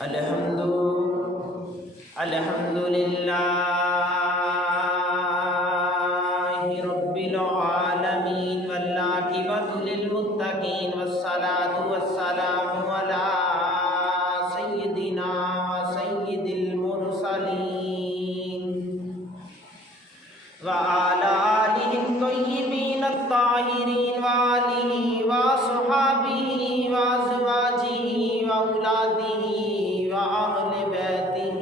الحمد لله رب العالمين والعاقبة للمتقين والصلاة والسلام على سيدنا وسيد المرسلين وعلى آله الطيبين الطاهرين وآله وصحابه وأزواجه وأولاده وأهل بيته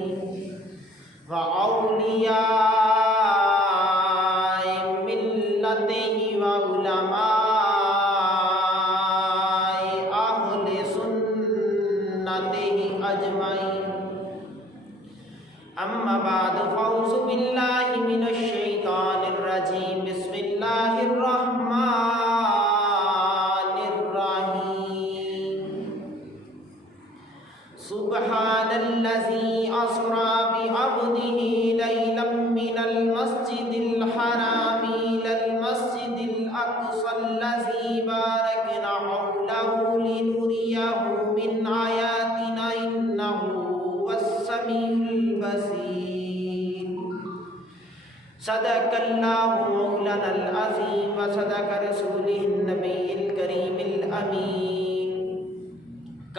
وأولياء ملته وعلماء أهل سنته أجمعين. أما بعد فأعوذ بالله من الشيطان الرجيم. بسم الله الرحمن الرحيم. سبحان الذي أسرى بعبده ليلا من المسجد الحرام إلى المسجد الأقصى الذي باركنا حوله لنريه من آياتنا إنه هو السميع البصير. صدق الله مولانا العظيم وصدق رسوله النبي الكريم الأمين.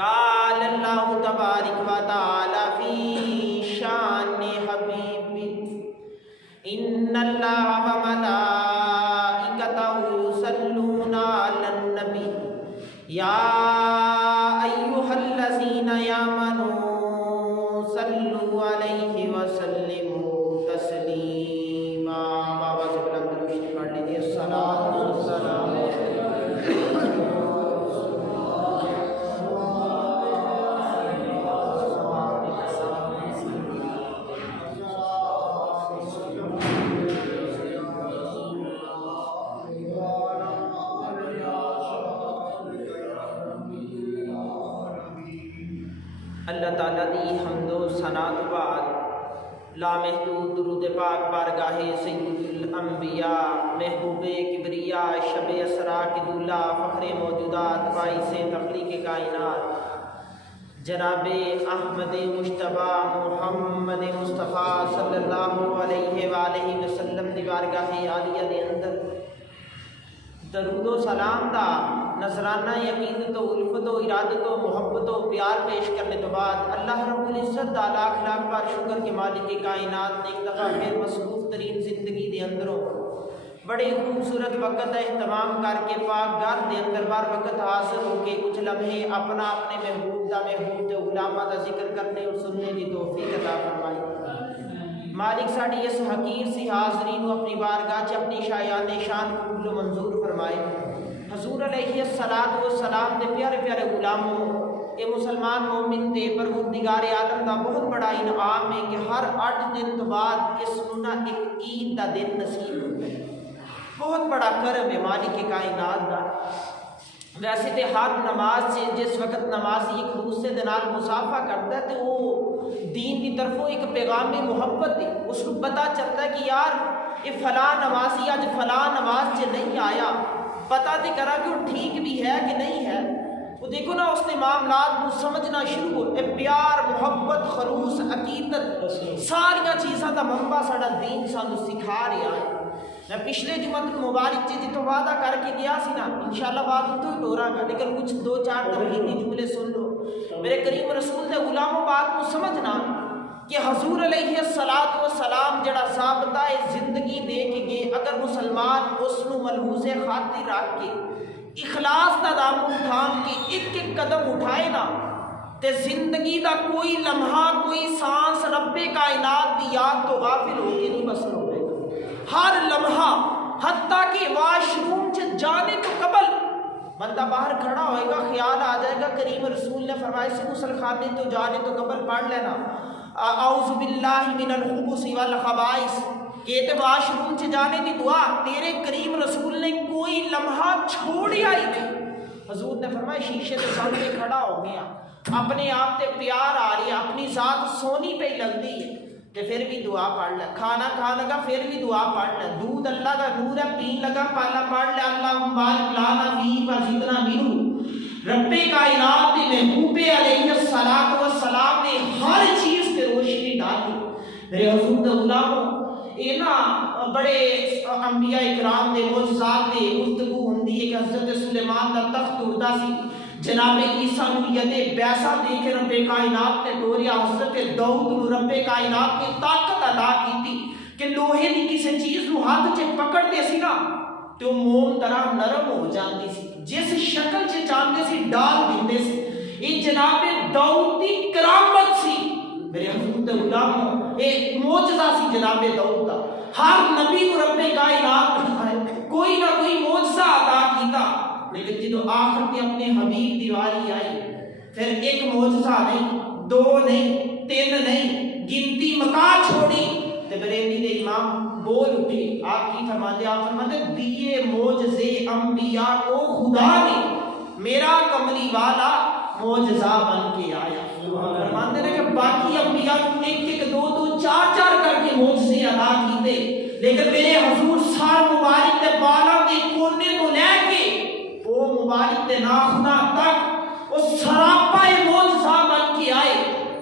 قال الله تبارك وتعالى في شان حبيبه إن الله وملائكته يصلون على النبي يا أيها الذين آمنوا صلوا عليه وسلموا تسليما. بابا سے بلند درود پڑھ لیجیے. الصلاۃ والسلام اللہ تعالیٰ دی حمد و ثنا تو بعد لامحدود درود پاک بارگاہ سید الانبیاء محبوب کبریا شب اسرا کی دولہ فخر موجودات باعث تخلیق کائنات جناب احمد مجتبیٰ محمد مصطفیٰ صلی اللہ علیہ وآلہ وسلم دی بارگاہ عالیہ دے اندر درود و سلام دا نذرانہ یقین تو الفت و ارادت و محبت و پیار پیش کرنے تو بعد اللہ رب العزت دا لاکھ لاکھ بار شکر کے مالک کائنات نے ایک دفعہ پھر مصروف ترین زندگی دے اندروں بڑے خوبصورت وقت اہتمام کر کے پاک گھر دے اندر بار وقت حاضر ہو کے کچھ لمحے اپنا اپنے محبوب تے غلامہ دا ذکر کرنے اور سننے کی توفیق عطا فرمائی. مالک ساڑی اس حقیر سی حاضرین کو اپنی بارگاہ چ اپنی شایان شان قبول و منظور فرمائے. حضور علیہ الصلوۃ والسلام دے پیارے پیارے غلاموں اے مسلمان مومن دے پروردگار عالم دا بہت بڑا انعام ہے کہ ہر 8 دن تو بعد اس نہ ایک عید دا دن نصیب ہوتا ہے. بہت بڑا کرم ہے مالک کائنات دا. ویسے تے ہر نماز سے جس وقت نمازی ایک دوسرے دے نال مصافحہ کرتا ہے تو وہ دین کی طرفوں ایک پیغام محبت ہے. اس کو پتہ چلتا ہے کہ یار یہ فلاں نمازی آج فلاں نماز سے نہیں آیا, پتہ تے کرا کہ وہ ٹھیک بھی ہے کہ نہیں ہے. وہ دیکھو نا اس نے معاملات کو سمجھنا شروع ہو. پیار محبت خلوص عقیدت ساریاں چیزاں دا منبع ساڈا دین سانو سکھا رہا ہے. میں پچھلے جمعہ مبارک جتوں وعدہ کر کے گیا سی نا انشاءاللہ بات تو ڈوراں گا, لیکن کچھ 2-4 تمہیدی جملے سن لو. میرے کریم رسول دے غلاموں بات کو سمجھنا کہ حضور علیہ الصلوۃ والسلام جڑا ثابتہ زندگی دے کے گئے, اگر مسلمان اس نو ملحوظ خاطر رکھ کے اخلاص دا دامن تھام کے ایک ایک قدم اٹھائے نا تے زندگی دا کوئی لمحہ کوئی سانس رب کائنات دی یاد تو غافل ہو کے نہیں بسر ہوئے. ہر لمحہ حتیٰ کہ واش روم سے جانے تو قبل بندہ باہر کھڑا ہوئے گا, خیال آ جائے گا کریم رسول نے فرمایا سے غسل خانے تو جانے تو قبل پڑھ لینا اعوذ باللہ من الخبث والخبائث, کہ تے واش روم سے جانے دی دعا تیرے کریم رسول نے کوئی لمحہ چھوڑیا ہی نہیں. حضور نے فرمایا شیشے کے سامنے کھڑا ہو گیا, اپنے آپ تے پیار آ رہی ہے, اپنی ذات سونی پہ لگ دی ہے تے پھر بھی دعا پڑھ لے. کھانا کھا لگا پھر بھی دعا پڑھ لے. دودھ اللہ کا نور ہے پین لگا پہلا پڑھ لے اللہم بارک لنا فیہ وزدنا منہ. رب کائنات نے محبوب علیہ الصلوۃ والسلام نے میرے حضور دے غلاموں یہ نا بڑے انبیاء اکرام دے معجزات دے گفتگو ہوندی ہے کہ حضرت سلیمان دا تخت اڑدا سی، جناب عیسیٰ نو یدے بیسا دے کے رب کائنات نے ٹوریا، حضرت داؤد نو رب کائنات نے طاقت عطا کیتی کہ لوہے دی کسی چیز نو ہاتھ چ پکڑ دے سی نا تے او موم طرح نرم ہو جاندی سی، جس شکل چ چاہندے سی ڈال دیندے سی۔ یہ جناب داؤد دی کرامت سی میرے حضور دے غلاموں، یہ معجزہ سی جناب داؤد دا۔ ہر نبی کو رب کائنات کوئی نہ کوئی معجزہ عطا کیتا، لیکن جدو آخر میں اپنے حبیب دی واری آئی پھر ایک معجزہ نہیں، دو نہیں، تین نہیں، گنتی مکا چھوڑی تے بریلی دے امام بول اٹھے۔ آپ کی فرماتے آپ فرماتے دیے معجزے انبیاء کو خدا نے، میرا کملی والا معجزہ بن کے آیا۔ فرماتے ہیں کہ باقی انبیاء ایک ایک دو دو چار چار کر کے معجزے ادا کیتے، لیکن میرے حضور سار مبارک دے بالا کے کونے تو لے کے وہ مبارک دے ناخنا تک وہ سراپا معجزہ بن کے آئے۔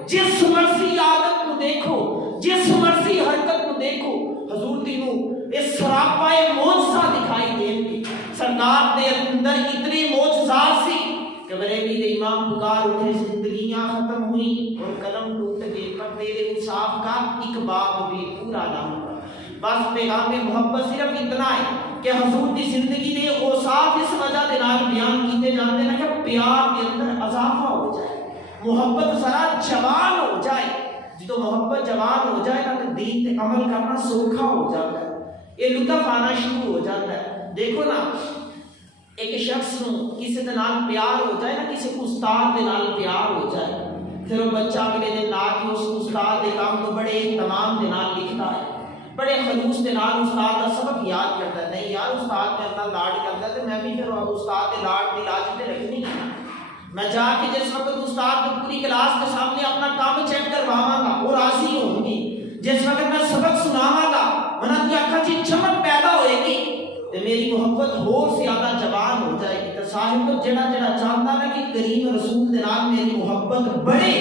جس مرضی عادت کو دیکھو، جس مرضی حرکت کو دیکھو، حضور تینوں اس سراپا معجزہ دکھائی دیں گے۔ سرکار دے اندر اتنے معجزات سی کہ بریلی دے امام پکار اٹھے، زندگیاں ختم ہوئیں اور قلم ٹوٹ گئے، پر میرے انصاف کا ایک باب بھی پورا نہ ہوا۔ بس پیغام محبت صرف اتنا ہے کہ حضور کی زندگی نے اوصاف اس وجہ دے نال بیان کیتے جاندے ہیں کہ پیار کے اندر اضافہ ہو جائے، محبت ذرا جوان ہو جائے۔ جدو محبت جوان ہو جائے نا تو دین تے عمل کرنا سوکھا ہو جاتا ہے، یہ لطف آنا شروع ہو جاتا ہے۔ دیکھو نا ایک شخص نو کسی دے نال پیار ہو جائے نا، کسی کو استاد دے نال پیار ہو جائے، پھر وہ بچہ اگلے دن لا کے اس استاد دے کام کو بڑے اہتمام دے نال لکھتا ہے، بڑے خلوص دے نال استاد کا سبق یاد کرتا ہے۔ نہیں یار استاد میرے نال لاڈ کرتا ہے تو میں بھی پھر استاد دے لاڈ دی لاج تے رکھنی ہے۔ میں جا کے جس وقت استاد کو پوری کلاس کے سامنے اپنا کام چیک کرواواں گا وہ راضی ہوں گی، جس وقت میں سبق سناواں گا انہاں دی اکھاں چ چمک پیدا ہوئے گی تے میری محبت اور زیادہ جوان ہو جائے گی۔ تے صاحب کو جڑا جڑا چاہتا نا کہ کریم رسول دے نال میری محبت بڑھے،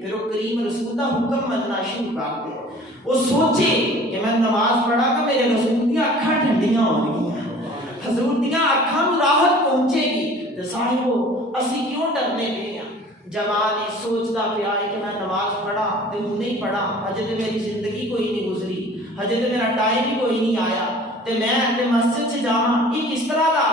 پھر وہ کریم رسول دا حکم مننا شروع کر دے۔ وہ سوچے کہ میں نماز پڑھا کہ میرے رسول دی اکھاں ٹھنڈیاں ہون گیاں، حضور دیاں اکھاں نوں راحت پہنچے گی۔ تے صاحب اسی کیوں ڈرنے پے ہیں؟ جوان سوچتا پیا ہے کہ میں نماز پڑھا تے ہوں نہیں پڑھا، ہجے تے میری زندگی کوئی نہیں گزری، ہجے تے میرا ٹائم ہی کوئی نہیں آیا تے میں مسجد سے جاواں، یہ کس طرح دا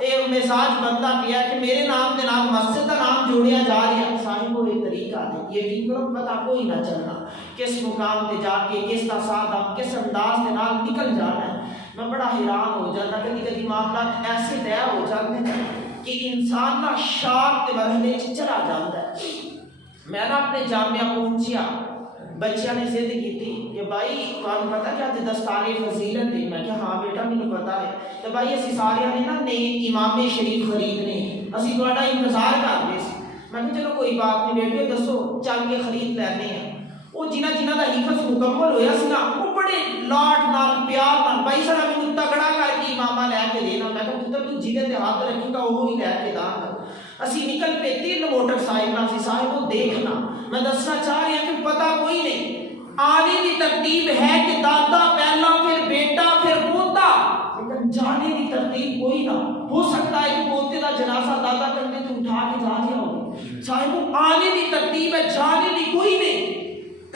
اے مزاج بنتا پیا کہ میرے نام دے نال مسجد کا نام جوڑیا جا رہا ہے۔ صاحب وہ یہ طریقہ نہیں، یقین کرو پتہ کوئی نہ چلنا کس مقام تے جا کے کس کا ساتھ ہم کس انداز دے نال نکل جانا ہے۔ میں بڑا حیران ہو جاتا، کبھی کبھی معاملات ایسے طے ہو جاتے ہیں کہ انسان نا شاک تے مرحلے چ چلا جاتا ہے۔ میں نا اپنے جامعہ پہنچیا، بچیاں نے ضد کی کہ بھائی تمہیں پتا کیا دستار فضیلت ہے؟ میں کہ ہاں بیٹا مجھے پتا ہے۔ تو بھائی اسی سارے نے نا نئے امام شریف خریدنے، اسی تہاڈا انتظار کر رہے سی۔ میں کہ چلو کوئی بات نہیں بیٹے دسو چل کے خرید لینے ہیں۔ وہ جنہ دا حفظ مکمل ہویا سی نا وہ بڑے لاڈ نال پیار نال بھائی سارا مینوں تگڑا کر کے امامہ لے کے دینا۔ میں کہ پتر تو جہدے تے ہاتھ رکھے گا وہ ہی لے کے دا۔ اسی نکل پے 3 موٹر سائیکل سی صاحب وہ دیکھنا میں دسنا چاہ رہی ہوں کہ پتہ کوئی نہیں، آنے کی ترتیب ہے کہ دادا پہلا پھر بیٹا پھر پوتا، لیکن جانے کی ترتیب کوئی نہ ہو سکتا ہے کہ پوتے کا جنازہ دادا کرنے تو اٹھا کے جا رہا ہو۔ صاحب آنے کی ترتیب ہے، جانے کی کوئی نہیں۔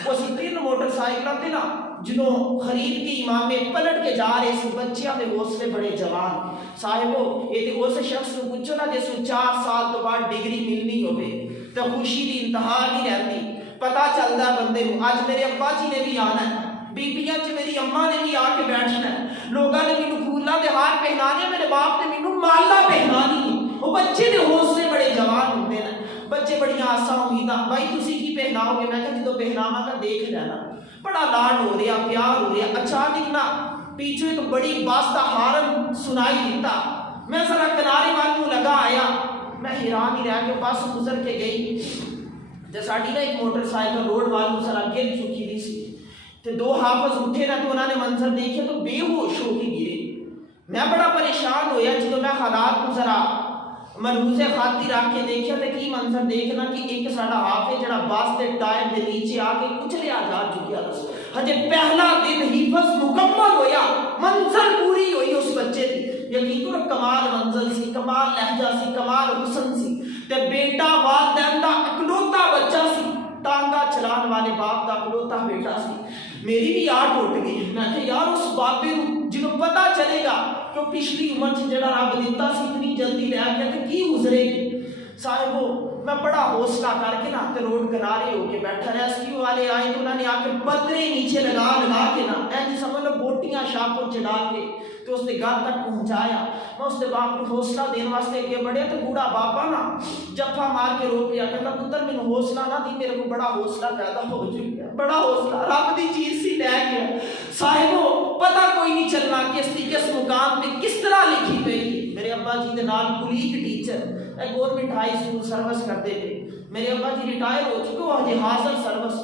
وہ سی 3 موٹر سائیکل تھے نا جنہوں خرید کے امام پلٹ کے جا رہے سے بچیاں دے حوصلے بڑے جوان۔ صاحبو یہ تے اس شخص کو پوچھو نا جس کو 4 سال تو بعد ڈگری ملنی ہوے تو خوشی دی انتہا نہیں رہتی، پتہ چلتا بندے کو آج میرے ابا جی نے بھی آنا ہے، بیبیاں چ میری اماں نے بھی آ کے بیٹھنا ہے، لوگوں نے مینوں پھولاں دے ہار پہنانے، میرے باپ نے مینوں مالا پہنانی ہے۔ وہ بچے دے حوصلے بڑے جوان ہوندے ہیں، بچے بڑیاں آساں امیداں، بھائی تسی کی پہناؤ گے؟ میں کہ جدوں پہناواں گا دیکھ لینا۔ بڑا لاڈ ہو رہا پیار ہو رہا، اچانک نا پیچھے ایک بڑی باز کا ہارن سنائی دیتا، میں ذرا کنارے والوں لگا آیا، میں حیران ہی رہ کے بس گزر کے گئی تے ساڈی نا ایک موٹر سائیکل روڈ والوں ذرا گر چکی دی سی تے 2 حافظ اٹھے نا تو انہوں نے منظر دیکھے تو بے ہوش ہو کے گرے۔ میں بڑا پریشان ہویا جدوں میں حالات کو ذرا ملحوظ خاطر رکھ کے دیکھا تے کی منظر دیکھنا کہ ایک ساڈا حافظ جڑا بس دے ٹائر دے نیچے آ کے کچلیا جا چکیا ہجے پہلا دن حفظ مکمل ہویا، منزل پوری ہوئی اس بچے دی، یقین کرو کمال منزل سی، کمال لہجہ سی، کمال حسن سی، تے بیٹا والدین دا اکلوتا بچہ سی، ٹانگا چلان والے باپ دا اکلوتا بیٹا سی۔ میری بھی آٹ اٹھ گئی، میں کہ یار اس باپے جنہوں پتا چلے گا کہ پچھلی عمر سے جڑا رب دیتا سی اتنی جلدی لے گیا کہ کی گزرے گی۔ صاحبو میں بڑا حوصلہ کر کے نا روڈ کنارے ہو کے بیٹھا، ریسکیو والے آئے تو انہوں نے آ کے پترے نیچے لگا کے نا ایسے سمجھ لو بوٹیاں شاپوں چلا کے تو اس نے گھر تک پہنچایا۔ میں اس نے باپ کو حوصلہ دین واسطے اگے بڑھے تو بوڑھا باپا نا جفا مار کے رو پیا کہتا پتر میں حوصلہ نہ دی، میرے کو بڑا حوصلہ پیدا ہو چکا، بڑا حوصلہ رب دی چیز سی لے گیا۔ صاحبو پتہ کوئی نہیں چلنا کہ کس مقام پہ کس طرح لکھی گئی۔ میرے ابا جی دے نال colleague teacher government high school service کرتے تھے، میرے ابا جی ریٹائر ہو چکے، وہ ہجے حاصل سروس۔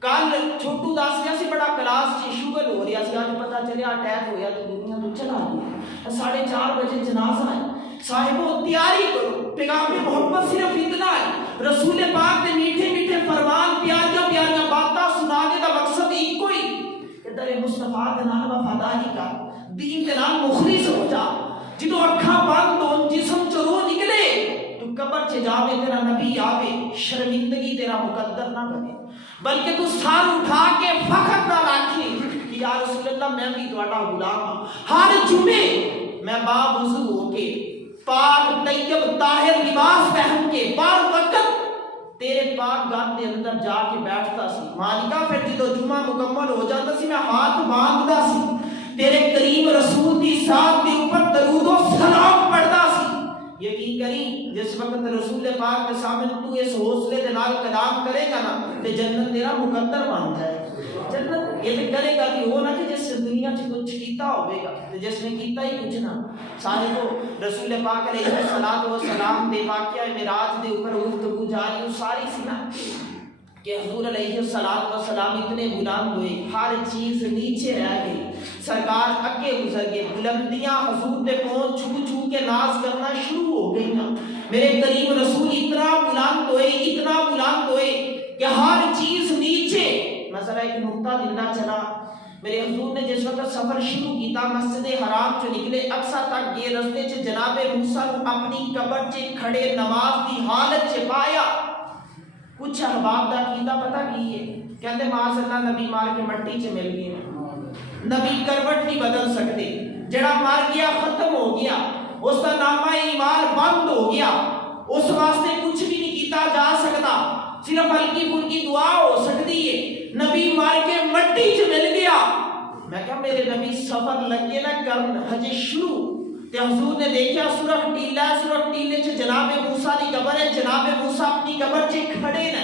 کل چھوٹو دس گیا سی بڑا کلاس چ شوگر ہو رہا سی، آج پتہ چلیا اٹیک ہویا تو دنیا تو چلا گیا، 4:30 بجے جنازہ ہے۔ صاحبو تیاری کرو، پیغام محبت صرف اتنا ہے، رسول پاک نے میٹھے میٹھے فرمان پیاریاں پیاریاں باتاں سنانے کا مقصد ایک ہی کہ در مصطفیٰ دے نال وفاداری کر، دین دے نال مخلص ہو جا۔ جدو اکھاں بند ہون جسم چ روح نکلے تو قبر چ جاوے تیرا نبی آوے، شرمندگی تیرا مقدر نہ بنے، بلکہ تو سار اٹھا کے فخر نہ رکھے کہ یا رسول اللہ میں بھی تہاڈا غلام ہاں۔ ہر جمعے میں باوضو ہو کے پاک طیب طاہر لباس پہن کے بار وقت تیرے پاک گھر دے اندر جا کے بیٹھتا سی۔ مالکہ پھر جدو جمعہ مکمل ہو جاتا سی میں ہاتھ باندھدا سی، تیرے کریم رسول دی ذات دے اوپر درود و سلام پڑھدا سی۔ یقین کریں جس وقت رسول پاک کے سامنے تو اس حوصلے دے نال کلام کرے گا نا تے جنت تیرا مقدر بن جائے۔ جنت یہ کرے گا کہ وہ نہ کہ جس دنیا چ کچھ کیتا ہوے گا تے جس نے کیتا ہی کچھ نہ۔ صاحبو رسول پاک علیہ الصلوۃ والسلام دے واقعہ معراج دے اوپر گفتگو جاری ساری سی نا کہ حضور علیہ الصلوۃ والسلام اتنے بلند ہوئے ہر چیز نیچے رہ گئی، سرکار اگے گزر گئے، بلندیاں حضور دے پہنچ چھو چھو کے ناز کرنا شروع ہو گئی نا۔ میرے کریم رسول اتنا بلند ہوئے کہ ہر چیز نیچے۔ میں ذرا ایک نقطہ دینا چلا، میرے حضور نے جس وقت سفر شروع کیتا مسجد حرام چ نکلے اقصی تک گئے، رستے چ جناب موسیٰ کو اپنی قبر چ کھڑے نماز دی حالت چ پایا۔ کچھ احباب دا کیتا پتہ کی ہے، کہتے معاذ اللہ نبی مار کے مٹی چ مل گئے، نبی کروٹ نہیں بدل سکتے، جڑا مر گیا ختم ہو گیا، اس کا نامہ ایمان بند ہو گیا، اس واسطے کچھ بھی نہیں کیتا جا سکتا، صرف ہلکی پھلکی دعا ہو سکتی ہے۔ نبی مار کے مٹی چ مل گیا۔ میں کہا میرے نبی سفر لگے نہ کرن ہجے شروع تے حضور نے دیکھا سورخ ٹیلا، سورخ ٹیلے چ جناب موسیٰ دی قبر ہے، جناب موسیٰ اپنی قبر چ کھڑے نے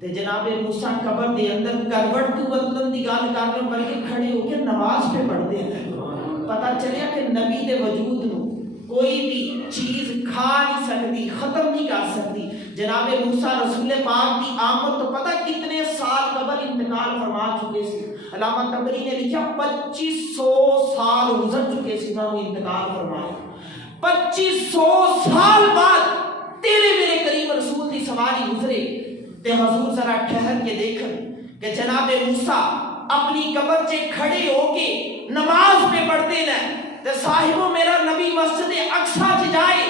تے جناب موسیٰ قبر دے اندر کروٹ تو بدلن دی گل کر رہے بلکہ کھڑے ہو کے نماز پہ پڑھتے ہیں۔ پتہ چلیا کہ نبی دے وجود نو کوئی بھی چیز کھا نہیں سکتی، ختم نہیں کر سکتی۔ جناب موسیٰ رسول پاک دی آمد تو پتہ کتنے سال قبل انتقال فرما چکے سی، علامہ طبری نے لکھا 2500 سال گزر چکے سی انہوں نے انتقال فرمایا۔ 2500 سال بعد تیرے میرے کریم رسول دی سواری گزرے تے حضور ذرا ٹھہر کے دیکھن کہ جناب موسیٰ اپنی قبر سے کھڑے ہو کے نماز پہ پڑھتے ہیں تے صاحبوں میرا نبی مسجد اقصیٰ چ جائے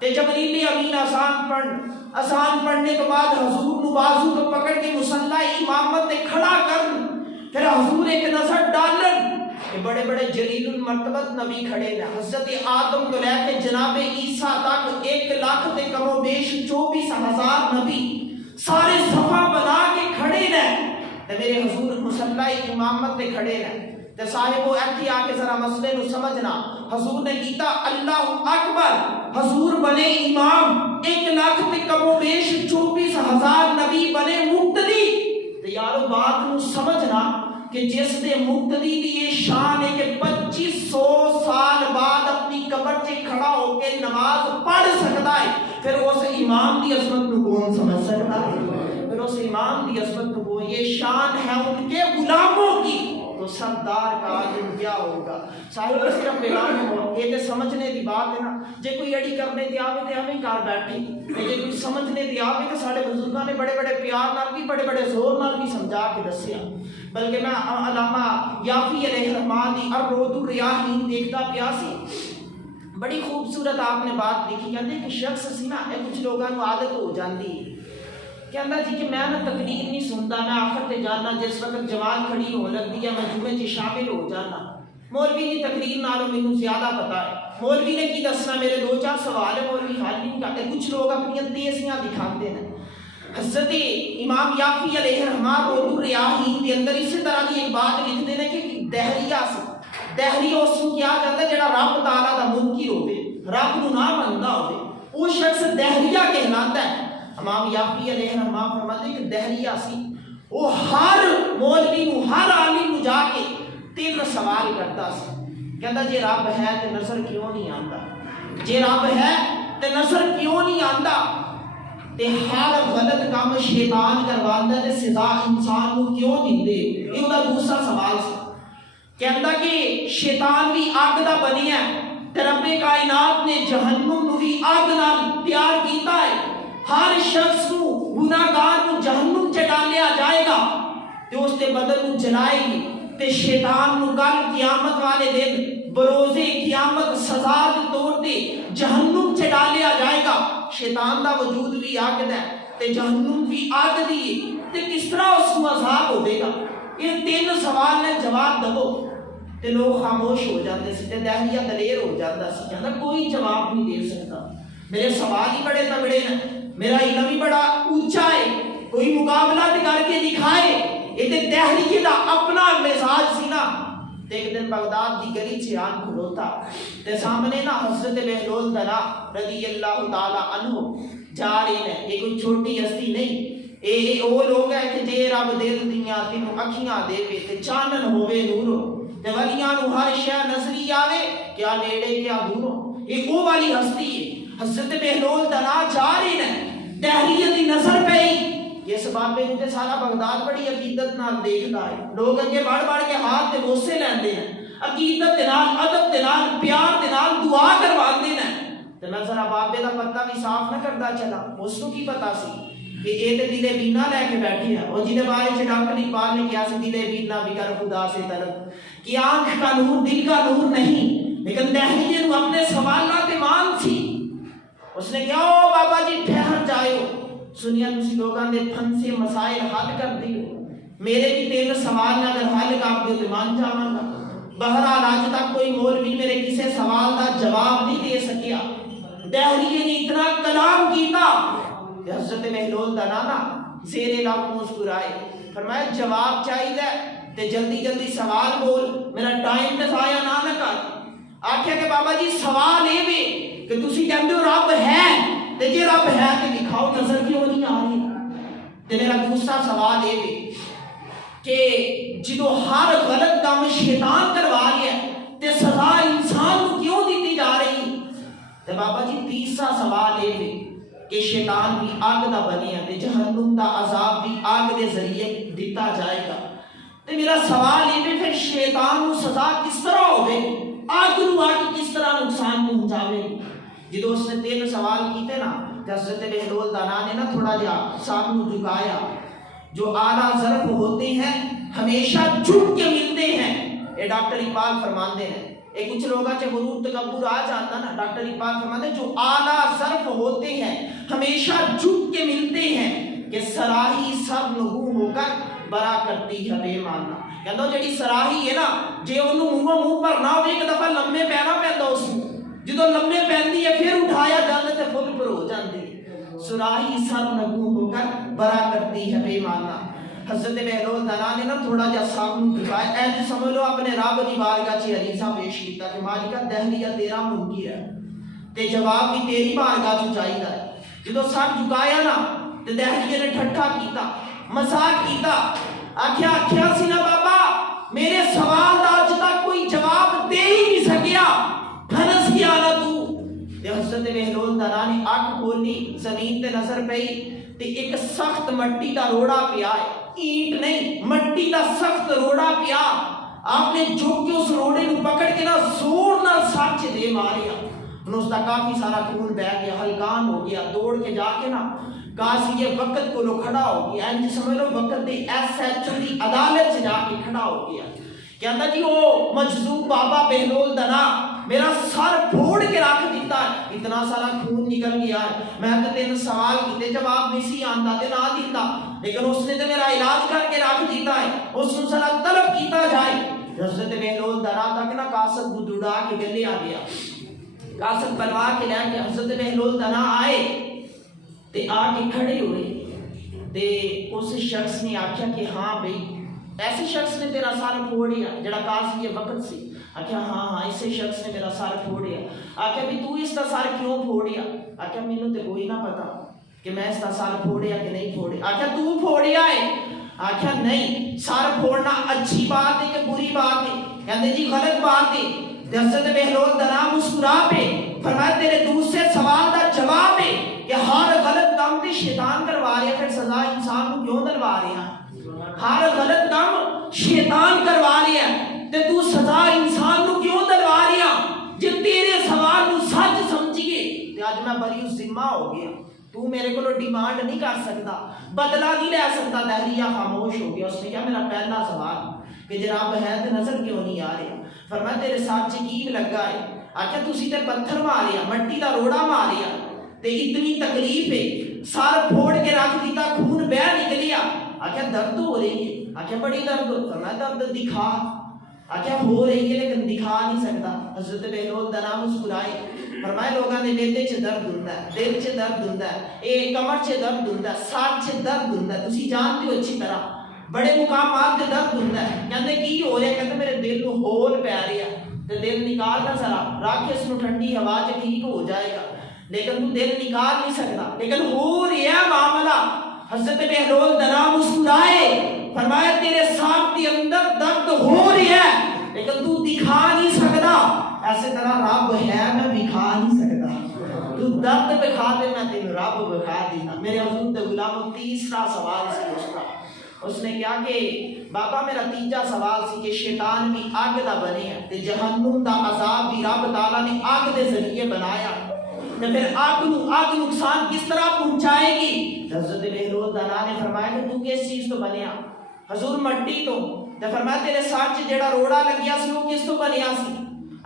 تے جبریل امین آسان پڑھنے کے بعد حضور نو بازو تو پکڑ کے مصلی امامت تے کھڑا کرن، پھر حضور ایک نظر ڈالن کہ بڑے بڑے جلیل المرتبت نبی کھڑے ہیں، حضرت آدم تو لے کے جناب عیسیٰ تک 1 لاکھ تے کم و بیش 24,000 نبی سارے صفحہ بنا کے کھڑے ہیں تے میرے حضور مصلی امامت تے کھڑے ہیں تے صاحبو ایتھی آ کے ذرا مسئلے نو سمجھنا۔ حضور نے کیتا اللہ اکبر، حضور بنے امام، 1 لاکھ تے کم و بیش 24,000 نبی بنے مقتدی تے یارو بات نو سمجھنا کہ جس دے مقتدی دی یہ شان ہے کہ 2500 سال بعد اپنی قبر سے کھڑا ہو کے نماز پڑھ سکتا ہے، پھر اس امام دی عظمت کو کون سمجھ سکتا ہے؟ پھر اس امام دی عظمت کو یہ شان ہے ان کے غلاموں کی، تو سردار کا عالم کیا ہوگا. صاحب صرف پیغام یہ تے سمجھنے دی بات ہے نا. جے کوئی اڑی کرنے دی آوے تے ہمیں کار بیٹھے, جے کوئی سمجھنے دی آوے تے سارے بزرگاں نے بڑے بڑے پیار نال بھی بڑے بڑے زور نال بھی سمجھا کے دسیا. بلکہ میں علامہ یافی علیہ الرحمٰن دی الروض الریاحین دیکھتا پیا سی, بڑی خوبصورت آپ نے بات لکھی. کہتے کہ شخص سی نا, کچھ لوگوں کو عادت ہو جاتی ہے, کہتا جی کہ میں نا تقریر نہیں سنتا, میں آخر تے جانا جس وقت جماعت کھڑی ہو لگتی ہے میں جمعے چ شامل ہو جانا. مولوی کی تقریر نالوں مینوں زیادہ پتا ہے, مولوی نے کی دسنا, میرے 2-4 سوال ہے مولوی حل نہیں کرتے. کچھ لوگ اپنی تیزیاں دکھاتے ہیں. حضرت امام یافی علیہ الرحمٰن روض الریاحین کے اندر اسی طرح کی ایک بات لکھتے ہیں کہ دہریہ سے دہری اس کو کیا جاتا ہے جڑا رب تعالیٰ دا منکر ہوے, رب نو نہ مندا ہوے, وہ شخص دہریہ کہلاتا ہے. امام یافی علیہ الرحمٰن فرماتے ہیں کہ دہریہ سی وہ ہر مولوی نو ہر عالم نو جا کے 3 سوال کرتا سی. کہندا جے رب ہے تے نظر کیوں نہیں آندا, جے رب ہے تے نظر کیوں نہیں آندا, تے ہر غلط کام شیطان کرواندا تے سزا انسان کو کیوں دیندے. یہ دا دوسرا سوال سی. کہندا کہ شیطان بھی اگ دا بنیا ہے تے رب کائنات نے جہنم نو بھی اگ نال تیار کیتا ہے. ہر شخص کو گناہگار کو جہنم چ ڈالیا جائے گا تے اس دے بدن کو جلائے گی تے شیطان نو کل قیامت والے دن بروزے قیامت سزا دے طور تے جہنم چ ڈالیا جائے گا. شیطان دا وجود بھی اگ دا ہے تے جہنم بھی اگ دی ہے, تے کس طرح اس کو عذاب ہوے گا. یہ 3 سوال نے جواب دو تے لوگ خاموش ہو جاتے سی تے دہریہ دلیر ہو جاتا سی. کہندا کوئی جواب نہیں دے سکتا, میرے سوال ہی بڑے تگڑے ہیں, میرا علم ہی بڑا اونچا ہے, کوئی مقابلہ کر کے دکھائے. یہ تے دہریہ دا اپنا مزاج سی نا. تے ایک دن بغداد دی گلی چ آن کھلوتا تے سامنے نا حضرت بہلول دنا رضی اللہ تعالی عنہ جا رہے ہیں. یہ کوئی چھوٹی ہستی نہیں, اے وہ لوگ ہیں کہ جے رب دل دیاں تینوں اکھیاں دے تے چانن ہوے نور تے ولیاں نو ہر شے نظری آوے, کیا نیڑے کیا دوروں. یہ وہ والی ہستی ہے. حضرت بہلول دنا جا رہے ہیں, دہریہ دی نظر پئی. اس بابے تے سارا بغداد بڑی عقیدت نال دیکھدا ہے. لوگ اگے بڑھ بڑھ کے ہاتھ تے بوسے لیندے ہیں, عقیدت دے نال ادب دے نال پیار دے نال دعا کرواندے ہیں. تے میں ذرا بابے دا پتہ بھی صاف نہ کردا چلا. اس کو کی پتا سی کہ اے تے دل بینا لے کے بیٹھے ہیں, اور جن بارے چ ڈاکٹر اقبال نے کیا سی دل بینا بھی کر خدا سے طلب, کہ آنکھ کا نور دل کا نور نہیں, لیکن دہریہ نو اپنے سوالات ایمان سی. اس نے کہا او بابا جی ٹھہر جائے, سنیا تسی لوگاں دے پھن سے مسائل حل کر دیو, میرے بھی 3 سوال اگر حل کر دیو تو مان جاواں گا. بہرحال آج تک کوئی مولوی میرے کسی سوال دا جواب نہیں دے سکیا. دہریہ نے اتنا کلام کیتا کہ حضرت بہلول دا نانا زیر لب مسکرائے, فرمایا جواب چاہیے تے جلدی جلدی سوال بول, میرا ٹائم تے ضائع نہ کر. آکھیا کہ بابا جی سوال اے وے کہ تسی کہندے ہو رب ہے, تے جے رب ہے تے دکھاؤ نظر کیوں نہیں آ رہی. تے میرا دوسرا سوال اے وے کہ جدو ہر غلط کام شیطان کروا رہا ہے تے سزا انسان کو کیوں دیتی جا رہی. تے بابا جی تیسرا سوال اے وے کہ شیطان بھی آگ دا بنے تے جہنم دا عذاب بھی آگ دے ذریعے دیتا جائے گا. تے میرا سوال یہ بھی پھر شیطان کو سزا کس طرح ہوگی, آگ نو آگ کس طرح نقصان پہنچاوے. جدو اس نے 3 سوال کیتے نا کہ حضرت بہلول دانا نے نا تھوڑا جا ساتھ نو جھکایا. جو اعلیٰ ظرف ہوتے ہیں ہمیشہ جھک کے ملتے ہیں, یہ ڈاکٹر اقبال فرماندے ہیں. ایک کچھ لوگوں سے غرور تکبر آ جاتا نا, ڈاکٹر اقبال فرماتے ہیں جو اعلیٰ ظرف ہوتے ہیں ہمیشہ جھک کے ملتے ہیں, کہ سراہی سب نگو ہو کر برا کرتی ہے بے ماننا. کہندو جڑی سراہی ہے نا جے اونوں منہ پر نہ ہوے ایک دفعہ لمبے پینا پیندا اس نوں, جدوں لمبے پیندی ہے پھر اٹھایا جاندا تے فل پر ہو جاندی. سراہی سب نگو ہو کر برا کرتی ہے بے ماننا. حضرت بہلول دانا نے نا تھوڑا جا سامنے دکھایا, اے سمجھ لو اپنے رب دی بارگاہ چ عریضہ پیش کیتا کہ مالکا دہریہ تیرا منکر ہے تے جواب بھی تیری بارگاہ چ چاہیدا ہے. جدوں سر جھکایا نا تے دہریہ نے ٹھٹھا کیتا, مذاق کیتا, آکھیا سی نا بابا میرے سوال دا اج تک کوئی جواب دے ہی نہیں سکیا, پھنس گیا نا تو. تے حضرت بہلول دانا نے اکھ کھولی, زمین تے نظر پئی تے ایک سخت مٹی دا روڑا پیا ہے, اینٹ نہیں مٹی دا سخت روڑا پیا. آپ نے جھک کے اس روڑے کو پکڑ کے نا زور نال سچ دے ماریا، اس کا کافی سارا خون بہ گیا، ہلکان ہو گیا، دوڑ کے جا کے نا قاضی وقت کو لو کھڑا ہو گیا، سمجھ لو وقت دی ایس ایچ او دی عدالت سے جا کے کھڑا ہو گیا، کہتا جی وہ مجذوب بابا بہلول دنا میرا سر پھوڑ کے رکھ دیتا ہے، اتنا سارا خون نکل گیا ہے، میں تو 3 سوال کیتے جواب نہیں سی آندا تے نہ دیتا، لیکن اس نے تو میرا علاج کر کے رکھ دیتا ہے، اس نے سارا طلب کیتا جائے۔ حضرت بہلول دنا تک نا قاصد کو دوڑا کے گلے آ گیا، قاصد بلوا کے لے کے حضرت بہلول دنا آئے تے آ کے کھڑے ہوئے تے اس شخص نے آکھیا کہ ہاں بھئی ایسے شخص نے تیرا سر پھوڑیا جڑا قاضی وقت سی، آکھیا ہاں ہاں اسے شخص نے میرا سر پھوڑیا، آکھیا بھی تو اس کا سر کیوں پھوڑیا، آکھیا مینوں تے کوئی نہ پتا کہ میں اس کا سر پھوڑیا کہ نہیں پھوڑیا، آکھیا تو پھوڑیا ہے، آکھیا نہیں سر پھوڑنا اچھی بات ہے کہ بری بات ہے، کہندے جی غلط بات ہے، حضرت بہلول دنا مسکرا پہ فرمایا تیرے دوسرے سوال دا جواب ہے کہ ہر غلط کام تے شیطان کروا رہا ہے، پھر سزا انسان کو کیوں دلوا رہا ہے، ہر غلط کام شیطان کروا رہا ہے تے تو سزا انسان کو کیوں دلوا رہا، جے تیرے سوال کو سچ سمجھیے تے اج میں بری ذمہ ہو گیا، تو میرے کو ڈیمانڈ نہیں کر سکتا، بدلہ نہیں لے سکتا۔ دہریہ خاموش ہو گیا، اس نے کہا میرا پہلا سوال کہ جناب ہے تے نظر کیوں نہیں آ رہا، فرمایا تیرے ساتھ چکیب لگا ہے، آکھیا تسی تے پتھر ماریا، مٹی دا روڑا ماریا تے اتنی تکلیف ہے، سر پھوڑ کے رکھ دیتا، خون بہ نکلیا، آکھیا درد ہو رہی ہے، آکھیا بڑی درد ہو، فرمایا درد دکھا، آکھیا ہو رہی ہے لیکن دکھا نہیں سکتا۔ حضرت بہلول دنا مسکرائے، فرمایا لوگاں دے میدے چ درد ہوندا ہے، دل چ درد ہوندا ہے، اے کمر چ درد ہوندا ہے، سر چ درد ہوندا ہے، تسی جانتے ہو اچھی طرح، بڑے مقامات تے درد ہوندا ہے، کہندے کی ہو رہا ہے، کہندے میرے دل نو ہول پے رہا ہے تے دل نکال نہ ذرا رکھ اس نو ٹھنڈی ہوا چ ٹھیک ہو جائے گا، لیکن تو دل نکال نہیں سکتا، لیکن ہو رہا ہے معاملہ۔ حضرت بہلول دنا مسکرائے، فرمایا تیرے ساتھ کے اندر درد ہو رہا ہے لیکن تو دکھا نہیں سکتا، ایسے طرح رب ہے میں دکھا نہیں سکتا، تو درد بکھا دے میں تین رب بکھا دینا۔ میرے حضور دے غلام تیسرا سوال سی اس کا، اس نے کہا کہ بابا میرا تیجا سوال سی کہ شیطان بھی آگ دا بنے ہے تے جہنم دا عذاب بھی رب تعالیٰ نے آگ دے ذریعے بنایا، تو پھر آگ نقصان کس طرح پہنچائے گی؟ حضرت بہلول دنا نے فرمایا کہ تو کس چیز تو بنیا؟ حضور مٹی تو فرمایا تیرے ساتھ جڑا روڑا لگیا سی وہ کس تو بنیا سی؟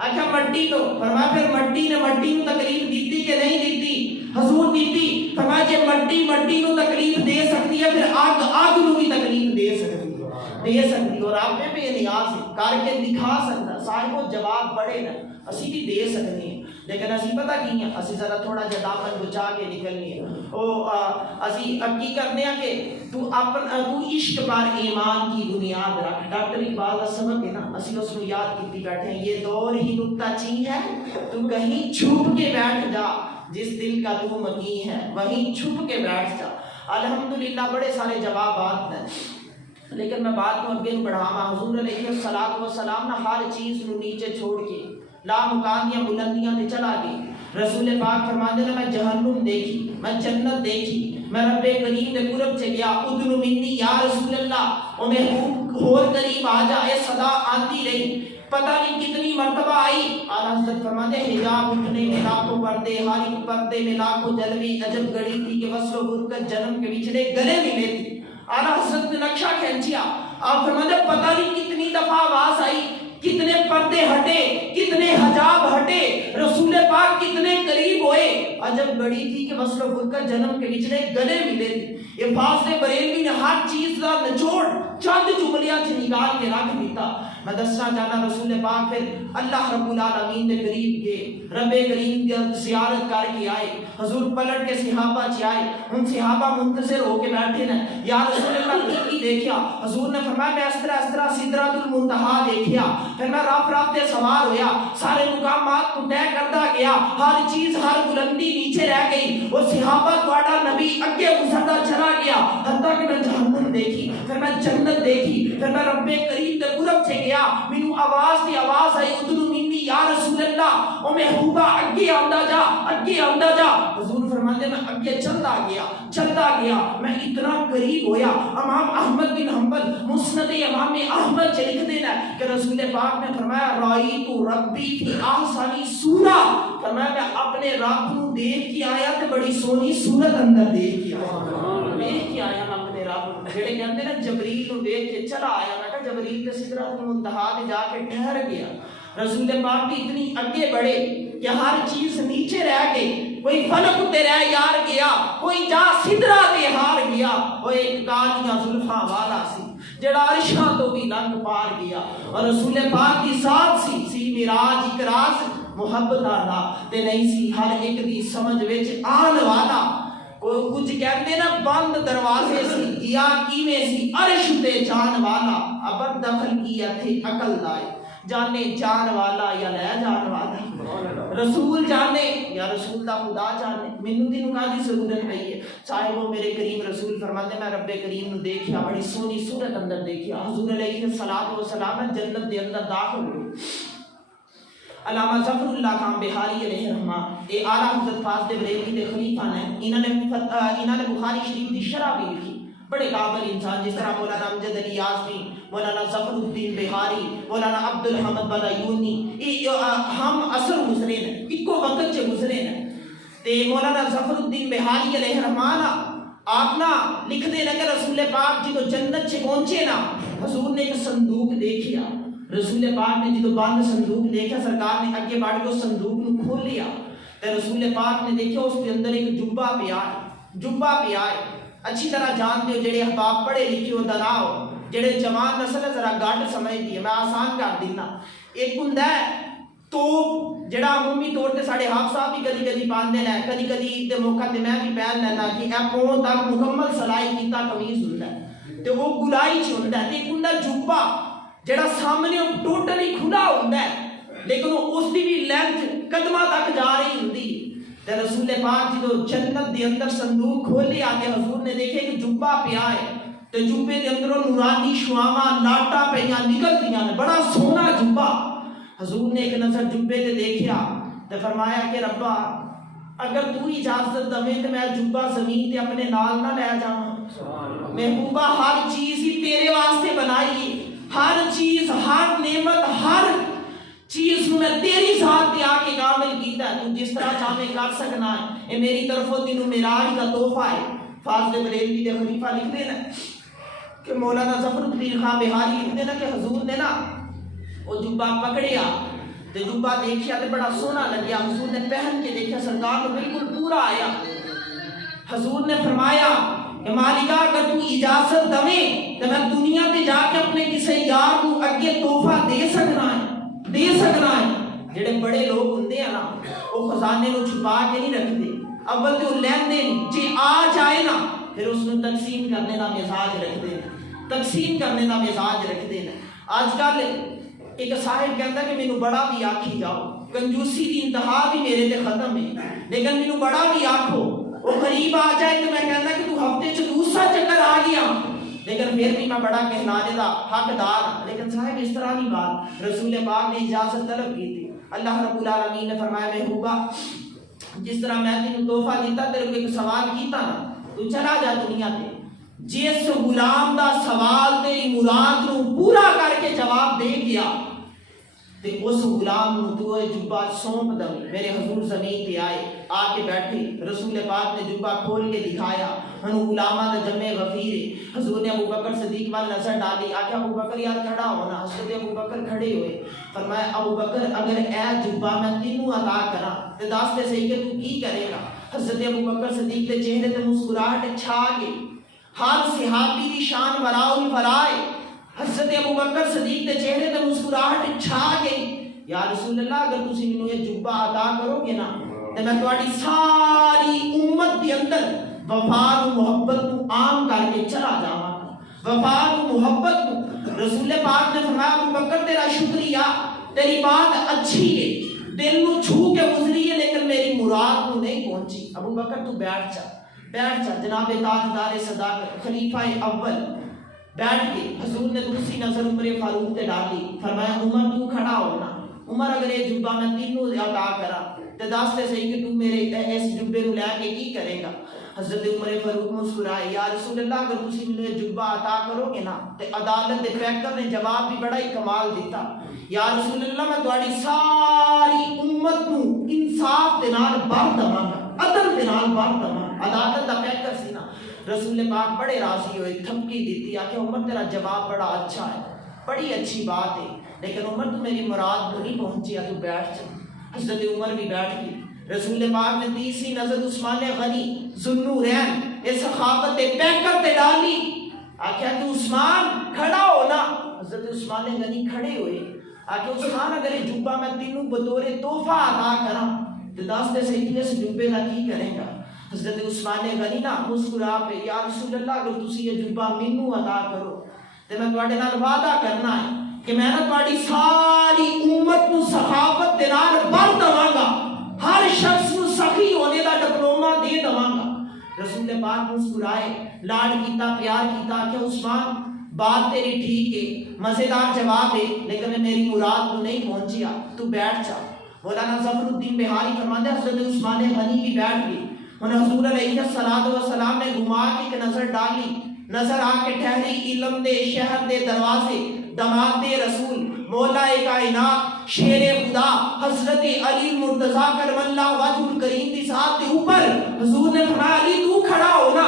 آکھا مٹی تو، فرمایا پھر مٹی نے مٹی نو تکلیف دیتی کہ نہیں دیتی؟ حضور دیتی، فرمایا جے مٹی نو تکلیف دے سکتی ہے پھر آگ نو بھی تکلیف دے سکتی، اور آپ نے بے نیاز کر کے دکھا سکتا، صاحب وہ جواب بڑے نا اسی بھی دے سکتے ہیں، لیکن اسی پتہ کی ہیں اسی ذرا تھوڑا جا دامن بچا کے نکلنی ہے، اسی کی کرنے ہیں کہ تو عشق پر ایمان کی بنیاد رکھ۔ ڈاکٹر اقبال کا سبق ہے نا، اسی اس کو یاد کیتی بیٹھے ہیں، یہ دور ہی نکتہ چین ہے، تو کہیں چھپ کے بیٹھ جا، جس دل کا تو مکین ہے وہیں چھپ کے بیٹھ جا۔ الحمدللہ بڑے سارے جوابات ہیں، لیکن میں بات کو اگے بڑھاواں۔ حضور علیہ الصلوۃ والسلام نے ہر چیز نو نیچے چھوڑ کے لا مکان یا بلندیاں تے چلا گئی۔ رسول پاک فرماتے ہیں میں جہنم دیکھی، میں جنت دیکھی، میں رب کریم دے قرب سے گیا، ادنو منی یا رسول اللہ، او محبوب اور قریب آ جا، اے صدا آتی رہی، پتہ نہیں کتنی مرتبہ آئی۔ اعلیٰ حضرت فرماتے ہیں حجاب اٹھنے میں لاکھوں پردے، ہر ایک پردے میں لاکھوں جلوے، عجب گڑی تھی کہ وصل و برکت جنم کے بچھڑے گلے ملے تھے۔ اعلیٰ حضرت نے نقشہ کھینچیا، آپ فرماتے ہیں پتہ نہیں کتنی دفعہ آواز آئی، کتنے پردے ہٹے، کتنے حجاب ہٹے، رسول پاک کتنے قریب ہوئے، عجب گڑی تھی کہ وصل و برکت جنم کے بچھڑے گلے ملے تھے۔ یہ فاضل بریلوی نے ہر چیز کا نچوڑ چند جملیاں سے نکال کے رکھ دیتا۔ میں دسنا چاہتا رسول پاک پھر اللہ رب العالمین کے قریب گئے، رب کریم کی زیارت کر کے آئے، حضور پلٹ کے صحابہ چ آئے، ان صحابہ منتظر ہو کے بیٹھے نا، یا رسول اللہ کی دیکھیا؟ حضور نے فرمایا میں اس طرح سدرۃ المنتہا دیکھیا، پھر میں رفتے سوار ہویا، سارے مقامات کو طے کرتا گیا، ہر چیز ہر بلندی نیچے رہ گئی، وہ صحابہ تواڈا نبی اگے گزرتا چلا گیا، حتیٰ کہ میں جہنم دیکھی، پھر میں جنت دیکھی، پھر میں رب کریم کے قرب سے گیا، مینوں آواز کی آواز آئی، ادنو منی یا رسول اللہ، او محبوبہ اگے آندا جا، اگے آندا جا۔ حضور فرماتے فرماتے میں اگے چلتا گیا میں اتنا قریب ہویا. امام احمد بن حنبل مسند امام احمد چ لکھ دینا کہ رسول پاک نے فرمایا رائیت ربی فی احسن سورہ، فرمایا میں اپنے رب نو دیکھ کے آیا تے بڑی سونی صورت اندر دیکھ کے آیا میں اپنے رب. جڑے کہندے نا جبریل نو دیکھ کے چلا آیا، میں کہا جبریل تے سدرۃ المنتہا تے جا کے ٹھہر گیا. رسول پاک بھی اتنی اگے بڑھے کہ ہر چیز نیچے رہ گئی، کوئی فلک تے رہ یار گیا، کوئی جا سدرا تے ہار گیا. وہ ایک کالیاں زلفاں والا سی جڑا عرشاں تو بھی لنگ پار گیا. اور رسول پاک دی ذات سی معراج ایک راز محبت دا تے نہیں سی ہر ایک دی سمجھ وچ آن والا. کوئی کچھ کہندے نا بند دروازے سی یا کیویں سی عرش تے جان والا. اب دخل کیا تھے عقل لائے جانے جان والا یا لے جان والا. رسول جانے یا رسول دا خدا جانے. مینوں دی نکاح دی ضرورت نہیں ہے صاحب. میرے کریم رسول فرماتے میں رب کریم نو دیکھیا بڑی سونی صورت اندر دیکھیا. حضور علیہ الصلوۃ والسلام جنت دے اندر داخل ہوئے. علامہ ظفر اللہ خان بہاری علیہ رحمہ یہ اعلیٰ حضرت فاضل بریلوی دے خلیفہ نے. انہوں نے بخاری شریف دی شرح بھی لکھی. بڑے قابل انسان جس طرح مولانا امجد علی یازمی، مولانا ظفر الدین بہاری، مولانا عبد الحمد بدایونی ہم اثر گزرے ہیں، ایکو وقت سے گزرے ہیں. تے مولانا ظفر الدین بہاری علیہ رحمان آپ نا لکھ دے کہ رسول پاک جدو جنت سے پہنچے نا حضور نے ایک صندوق دیکھیا. رسول پاک نے جدو بند صندوق دیکھا سرکار نے اگے بڑھ کے اس صندوق نو کھول لیا. تے رسول پاک نے دیکھا اس کے اندر ایک جبہ پیا ہے. اچھی طرح جانتے ہو جڑے احباب پڑھے لکھے ہو دنا ہو جڑے جوان نسل ذرا گاٹ سمجھتی ہے میں آسان کر دینا. ایک ہوندا ہے توپ جڑا عمومی طور تے ساڈے حافظ صاحب بھی کدی کدی پاندے نے، کدی کدی تے موقع تے میں بھی پہن لینا کہ اے پاؤں تک مکمل سلائی کیتا قمیض ہوندا ہے تے وہ گلائی چ ہوندا ہے. تے ایک ہوندا جبہ جڑا سامنے ٹوٹلی کھلا ہوندا ہے لیکن اس دی بھی لینتھ قدماں تک جا رہی ہوندی. تے رسول پاک جدو جنت دے اندر صندوق کھولیا تے حضور نے دیکھے کہ جبہ پیا ہے تے جبے دے اندروں نورانی شعاواں لاٹاں پیاں نکلدیاں نے، بڑا سونا جبہ. حضور نے ایک نظر جبے تے دیکھیا تے فرمایا کہ ربا اگر تو اجازت دے تے میں جبہ زمین تے اپنے نال نہ لے جاواں. محبوبہ ہر چیز ہی تیرے واسطے بنائی، ہر چیز ہر نعمت ہر چیز میں تیری ذات تے آ کے کامل کیتا ہے. تو جس طرح چاہے کر سکنا ہے. اے میری طرفوں تینوں معراج دا تحفہ ہے. فاضل بریلوی دے خلیفہ لکھتے ہیں کہ مولانا ظفر الدین خان بہاری لکھتے ہیں کہ حضور نے نا وہ جبہ پکڑیا تے جبہ دیکھیا تے بڑا سونا لگیا. حضور نے پہن کے دیکھا سرکار کو بالکل پورا آیا. حضور نے فرمایا کہ مالکا اگر تو اجازت دویں تے میں دنیا تے جا کے اپنے کسی یار کو اگے تحفہ دے سکنا ہے. جڑے بڑے لوگ ہوندے ہیں نا وہ خزانے نو چھپا کے نہیں رکھتے. اول تے وہ لیندے نہیں، جے آ جائے نا پھر اس نو تقسیم کرنے دا مزاج رکھتے ہیں. آج کل ایک صاحب کہندا کہ مینوں بڑا بھی آکھی جاؤ، کنجوسی دی انتہا بھی میرے تے ختم ہے، لیکن مینوں بڑا بھی آکھو وہ قریب آ جائے تو میں کہندا کہ تو ہفتے چ دوسرا چکر آ گیا لیکن پھر بھی میں بڑا کہلانے دا حقدار. لیکن صاحب اس طرح نہیں بات. رسول پاک نے اجازت طلب کی تھی. اللہ رب العالمین نے فرمایا محبوبہ جس طرح میں تینوں تحفہ دیتا تیرے کو ایک سوال کیتا نا تو چلا جا دنیا تے جس غلام دا سوال تیری مراد نو پورا کر کے جواب دے گیا تے اس غلام نو تو جبہ سونپ دو. میرے حضور زمین تے آئے آ کے بیٹھے. رسول پاک نے جبہ کھول کے دکھایا. ہن غلامہ دا جمع غفیر ہے. حضور نے ابو بکر صدیق وال نظر ڈالی. آکھا ابو بکر یار کھڑا ہونا. حضرت ابو بکر کھڑے ہوئے. فرمایا ابو بکر اگر اے جبہ میں تینوں عطا کراں تے دس تے صحیح کہ تو کی کرے گا. حضرت ابو بکر صدیق دے چہرے تے مسکراہٹ چھا گئی. ہر صحابی دی شان وراء الورائے. حضرت ابو بکر صدیق دے چہرے تے مسکراہٹ چھا گئی. یا رسول اللہ اگر تسی مینوں یہ جبہ عطا کرو گے نا تے میں تہاڈی ساری امت دے اندر وفا و محبت کو عام کر کے چلا جاواں گا. وفا و محبت کو رسول پاک نے فرمایا ابو بکر تیرا شکریہ، تیری بات اچھی ہے، دل نو چھو کے گزری ہے لیکن میری مراد نو نہیں پہنچی. ابو بکر تو بیٹھ جا. جناب تاجدار صداقت خلیفہ اول بیٹھ کے حضور نے دوسری نظر عمر فاروق تے ڈالی. فرمایا عمر تو کھڑا ہونا. عمر اگر یہ جبہ میں تینوں عطا کرا تے دس تے صحیح کہ تو میرے اس جبے نو لے کے کی کرے گا؟ حضرت عمر فاروق مسکرائے، یا رسول اللہ اگر تسی مجھے جبہ عطا کرو گے نا تے عدالت دے پیکر نے جواب بھی بڑا ہی کمال دیتا، یا رسول اللہ میں تہاڈی ساری امت نو انصاف دے نال بھر دواں گا، عدل دے نال بھر دواں۔ عدالت دا پیکر سی نا، رسول پاک بڑے راضی ہوئے، تھپکی دیتی آ کہ عمر تیرا جواب بڑا اچھا ہے، بڑی اچھی بات ہے، لیکن عمر تو میری مراد کو نہیں پہنچیا، تو بیٹھ جا۔ حضرت عمر بھی بیٹھ گئی۔ رسول پاک نے تیسری نظر عثمان غنی ذوالنورین اس سخاوت دے پیکر تے ڈالی، آکھیا کہ عثمان کھڑا ہو نا۔ حضرت عثمان غنی کھڑے ہوئے، آکھیا عثمان اگر یہ جبہ میں تینوں بطور تحفہ عطا کراں تو دس دے صحیح اس جبے کا کی کرے گا؟ حضرت عثمان غنی نا مسکرا پہ، یا رسول اللہ اگر تسی یہ جبہ مینوں عطا کرو تے میں تواڈے نال وعدہ کرنا ہے کہ میں نا تواڈی ساری امت نو سخاوت دے نال بھر دواں گا، ہر شخص نو سخی ہونے دا ڈپلوما دے دواں گا۔ رسول پاک مسکرائے، لاڈ کیتا، پیار کیتا کہ عثمان بات تیری ٹھیک ہے، مزیدار جواب ہے، لیکن میری مراد کو نہیں پہنچیا، تو بیٹھ جا۔ مولانا ظفر الدین بہاری فرماتے ہیں حضرت عثمان غنی بھی بیٹھ گئی، انہیں حضور علیہ السلام نے گھما کے ایک نظر ڈالی، نظر آ کے ٹھہری علم دے شہر دے دروازے، دماد رسول، مولا کائنات، شیر خدا حضرت علی مرتضیٰ کرم اللہ وجہ الکریم دی ذات کے اوپر۔ حضور نے فرمایا علی تو کھڑا ہو نا۔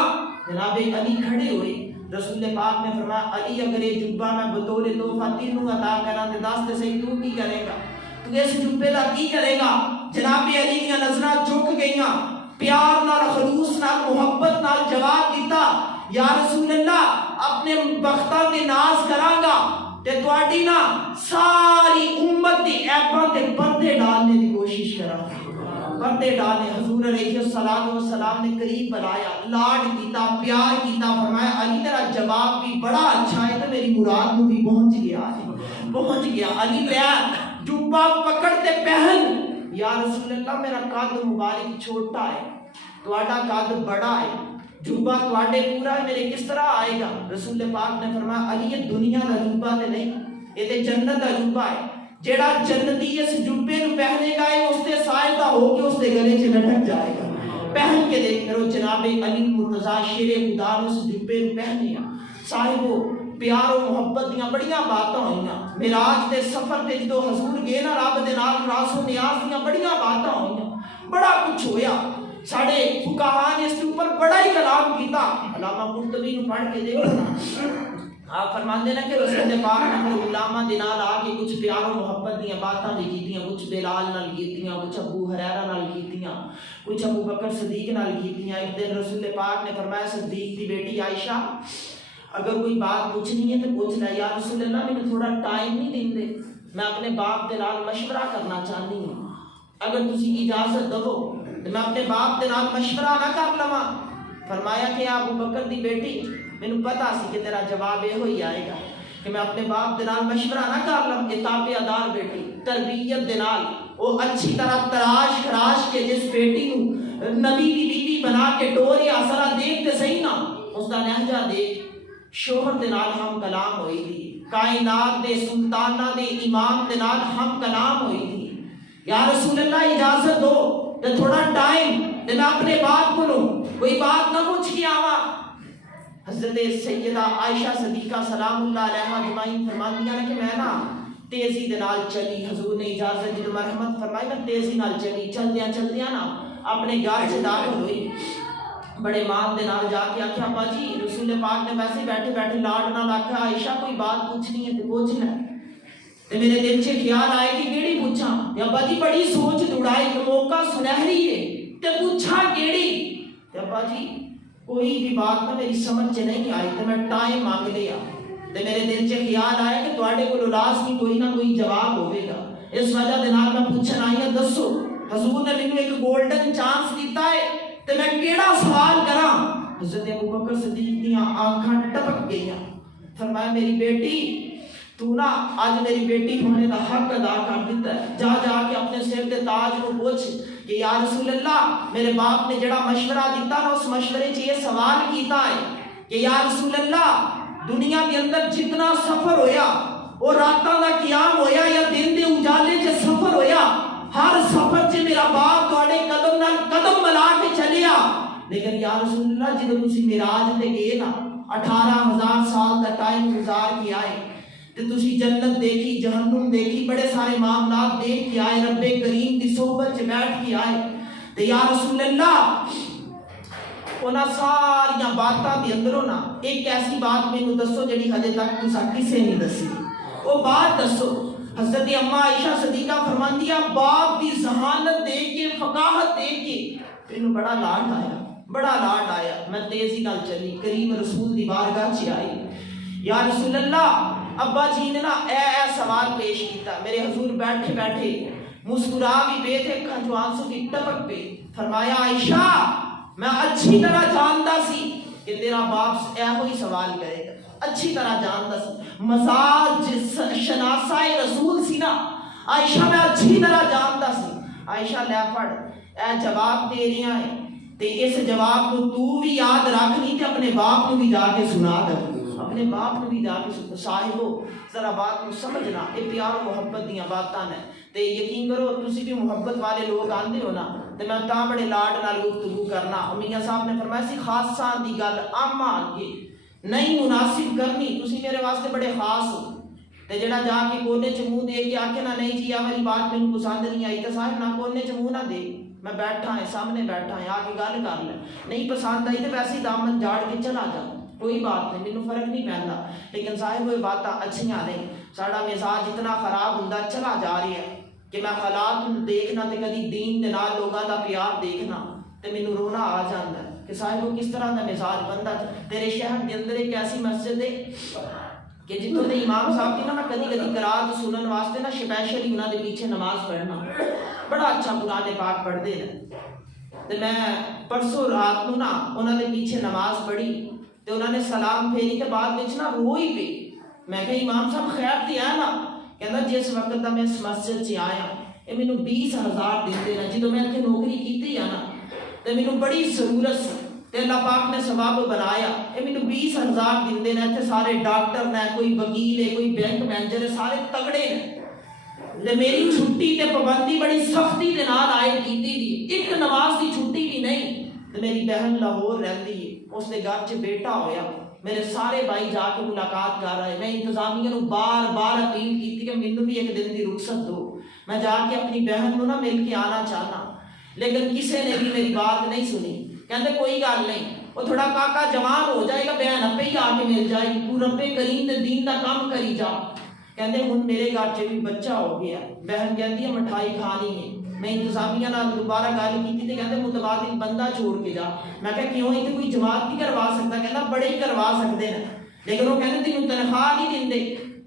جناب علی کھڑے ہوئے، رسول پاک نے فرمایا علی اگر یہ جبہ میں بطور تحفہ تینوں عطا کراں تے دس تے صحیح تو کی کرے گا؟ تو اس جبے دا کی کرے گا؟ جناب علی دی نظراں جھک گئیاں، پیار نال خلوص نال محبت نال جواب دیتا، یا رسول اللہ اپنے بختاں تے ناز کراں گا تے تواڈی نا ساری امت دی عیباں تے پردے ڈالنے دی کوشش کراں گا، پردے ڈالنے۔ حضور علیہ السلام نے قریب بلایا، لاڈ کیتا، پیار کیتا، فرمایا علی تیرا جواب بھی بڑا اچھا ہے تے میری مراد نو بھی پہنچ گیا ہے، پہنچ گیا۔ علی لیا جبہ پکڑ تے پہن، یا رسول اللہ میرا قد مبارک چھوٹا ہے، تواڈا قد بڑا ہے، جبہ تواڈے پورا ہے، میرے کس طرح آئے گا؟ رسول پاک نے فرمایا علی یہ دنیا دا جبہ تے نہیں، یہ تے جنت دا جبہ ہے، جیڑا جنتی اس جبے نو پہنے گا اس تے سائے دا ہو کے اس دے گلے چ لٹک جائے گا۔ پہن کے دیکھ کرو جناب علی مرتضیٰ شیر خدا نے اس جبے نو پہنیا۔ صاحبو پیار و محبت دیاں بڑیاں باتاں ہوئیاں، معراج دے سفر تے جدو حضور گئے نا رب دے نال راس و نیاز دیاں بڑیاں باتاں ہوئیاں، بڑا کچھ ہویا۔ ساڑھے فقہاء نے اس کے اوپر بڑا ہی کلام کیتا، علامہ قرطبی نو پڑھ کے دیکھو، آپ فرماندے نا کہ رسول پاک نے علامہ دے نال آ کے کچھ پیار و محبت دیاں باتاں بھی کیتیاں، کچھ بلال نال کیتیاں، کچھ ابو ہریرہ نال کیتیاں، کچھ ابو بکر صدیق نال کیتیاں۔ ایک دن رسول پاک نے فرمایا صدیق دی بیٹی عائشہ اگر کوئی بات پوچھنی ہے تو پوچھ لے، یا رسول اللہ میں تھوڑا ٹائم نہیں دیندے، میں اپنے باپ دے نال مشورہ کرنا چاہنی ہوں، اگر تسی اجازت دو تو میں اپنے باپ دے نال مشورہ نہ کر لواں؟ فرمایا کہ ابو بکر دی بیٹی مینوں پتا سی کہ تیرا جواب یہ ہوئی آئے گا کہ میں اپنے باپ دے نال مشورہ نہ کر لواں۔ یہ تابع دار بیٹی تربیت دے نال وہ اچھی طرح تراش خراش کے جس بیٹی نو نبی دی بیوی بنا کے ڈوریا سرا دیکھ تے صحیح نا اس دا لہجہ دیکھ، شوہر دے نال ہم کلام ہوئی تھی، کائنات دے سلطانہ دے امام دے نال ہم کلام ہوئی تھی، یا رسول اللہ اجازت دو تے تھوڑا ٹائم تے میں اپنے باپ کو لوں کوئی بات نہ پوچھ کے آواں۔ حضرت سیدہ عائشہ صدیقہ سلام اللہ علیہا اجمعین فرماندیاں نے کہ میں نا تیزی دے نال چلی، حضور نے اجازت دی مرحمت فرمائی، میں تیزی نال چلی، چلدیاں نا اپنے گھر چ داخل ہوئی، بڑے مان دے نال جا کے آکھیا ابا جی رسول پاک نے ویسے بیٹھے بیٹھے لاڈ نال آکھیا عائشہ کوئی بات پوچھنی ہے تے پوچھ لے، تے میرے دل چ خیال آئے کہ کیڑی پوچھاں؟ تے ابا جی بڑی سوچ دوڑائی کہ موقع سنہری ہے تے پوچھاں کیڑی؟ تے ابا جی کوئی بھی بات نہ میری سمجھ چ نہیں آئی تے میں ٹائم مانگ لیا، تے میرے دل چ خیال آئے کہ تواڈے کول لازمی کوئی نہ کوئی جواب ہوے گا، اس وجہ دے نال میں پوچھن آئی ہاں، دسو حضور نے مینوں ایک گولڈن چانس دیتا ہے تے میں کیڑا سوال کراں؟ حضرت ابوبکر صدیق دیاں آنکھاں ٹپک گئیاں، فرمایا میری بیٹی تو نا آج میری بیٹی ہونے کا حق ادا کر دیتا ہے، جا جا کے اپنے سر دے تاج کو پوچھ کہ یا رسول اللہ میرے باپ نے جڑا مشورہ دیتا نا اس مشورے چ یہ سوال کیتا ہے کہ یا رسول اللہ دنیا کے اندر جتنا سفر ہویا وہ راتاں دا قیام ہویا یا دن دے اجالے چ سفر ہویا، ہر سفر سے میرا باپ تواڈے قدم نال قدم ملا کے چلیا، لیکن یا رسول اللہ جدوں تسی معراج تے گئے نا 18,000 سال دا ٹائم گزار کے آئے تے تسی جنت دیکھی، جہنم دیکھی، بڑے سارے معاملات دیکھ کے آئے، رب کریم دی صحبت چ بیٹھ کے آئے تے یا رسول اللہ انہاں ساریاں باتاں دے اندروں نا ایک ایسی بات مینوں دسو جڑی ہجے تک تساں کسے نہیں دسی، وہ بات دسو۔ حضرت اما عائشہ صدیقہ فرماندیاں باپ دی ذہانت دے کے فقاہت دے کے مینوں بڑا لاڈ آیا، بڑا لاڈ آیا، میں تیزی نال چلی کریم رسول دی بارگاہ چ آئی۔ یا رسول اللہ ابا جی نے نا اے سوال پیش کیتا، میرے حضور بیٹھے بیٹھے مسکرا بھی پے تھے، اکھاں چوں آنسو کی ٹپک پے، فرمایا عائشہ میں اچھی طرح جانتا سی کہ تیرا باپ اے ہوئی سوال کرے گا، اچھی طرح جانتا سی، مزاج شناسہ رسول سی نا عائشہ میں اچھی طرح جانتا سی۔ عائشہ لے پڑھ اے جواب تیریاں ہیں تے اس جواب کو تو بھی یاد رکھنی تے اپنے باپ کو بھی جا کے سنا دے، اپنے باپ کو بھی جا کے سنا۔ صاحبو ذرا بات کو سمجھنا، یہ پیار و محبت دیاں باتاں نے تے یقین کرو تسی بھی محبت والے لوگ آندے ہو نا تے میں تاں بڑے لاڈ نال گفتگو کرنا۔ میاں صاحب نے فرمایا سی خاصاں دی گل عامہ اگے نہیں مناسب کرنی، تسی میرے واسطے بڑے خاص ہو تے جڑا جا کے کونے چ منہ دے کے آکھے نا نہیں جی آ والی بات مینوں پسند نہیں آئی تے صاحب نہ کونے چ منہ نہ دے، میں بیٹھا ہے سامنے بیٹھا ہے، آ کے گل کر لے، نہیں پسند آئی تے ویسے ہی دامن جاڑ کے چلا جا، کوئی بات نہیں، مینوں فرق نہیں پیندا، لیکن صاحب وہ باتاں اچھیاں نہیں، ساڈا مزاج اتنا خراب ہوندا چلا جا رہا ہے کہ میں حالات دیکھنا تے کدی دین دے نال لوگاں دا پیار دیکھنا تے مینوں رونا آ جاندا ہے کہ صاحب وہ کس طرح دا مزاج بندہ۔ تیرے شہر دے اندر ایک ایسی مسجد ہے کہ جتوں دے امام صاحب کی نا میں کدی کدی قرات سنن واسطے نا سپیشلی انہاں دے پیچھے نماز پڑھنا، بڑا اچھا قرآن پاک پڑھدے نے تے میں پرسوں رات نو نا انہاں دے پیچھے نماز پڑھی تے انہاں نے سلام پھیری تے بعد وچ نا روئی پئی، میں کہ امام صاحب خیر تے ہے نا، کہندا جس وقت دا میں اس مسجد چ آیا اے مینوں 20,000 دیندے نے، جدوں میں اتھے نوکری کیتی ہے نا تے مینوں بڑی ضرورت سی تے اللہ پاک نے سبب بنایا، اے مینوں 20,000 دیندے نے، اتھے سارے ڈاکٹر نے، کوئی وکیل ہے، کوئی بینک مینیجر ہے، سارے تگڑے نے تے میری چھٹی تے پابندی بڑی سختی دے نال عائد کیتی دی، ایک نماز دی چھٹی بھی نہیں تے میری بہن لاہور رہندی ہے، اس دے گھر چ بیٹا ہویا، میرے سارے بھائی جا کے ملاقات کر رہے، میں انتظامیہ نو بار بار اپیل کی کہ مینوں بھی ایک دن دی رخصت دو، میں جا کے اپنی بہن نو نہ مل کے آنا چاہنا، لیکن کسی نے بھی میری بات نہیں سنی، کہندے کوئی گل نہیں، وہ تھوڑا کاکا جوان ہو جائے گا بہن اپے ہی آ کے مل جائے گی، تو رب کریم دے دین دا کام کری جا۔ کہندے ہن میرے گھر چ بھی بچہ ہو گیا، بہن کہندی ہے مٹھائی کھانی ہے، میں انتظامیہ نال دوبارہ گل کی تے کہندے متبادل بندہ چھوڑ کے جا، میں کہا کیوں اتنے کوئی جماعت نہیں کروا سکتا، کہندا بڑے ہی کروا سکتے ہیں، لیکن وہ کہندے تینوں تنخواہ نہیں دیندے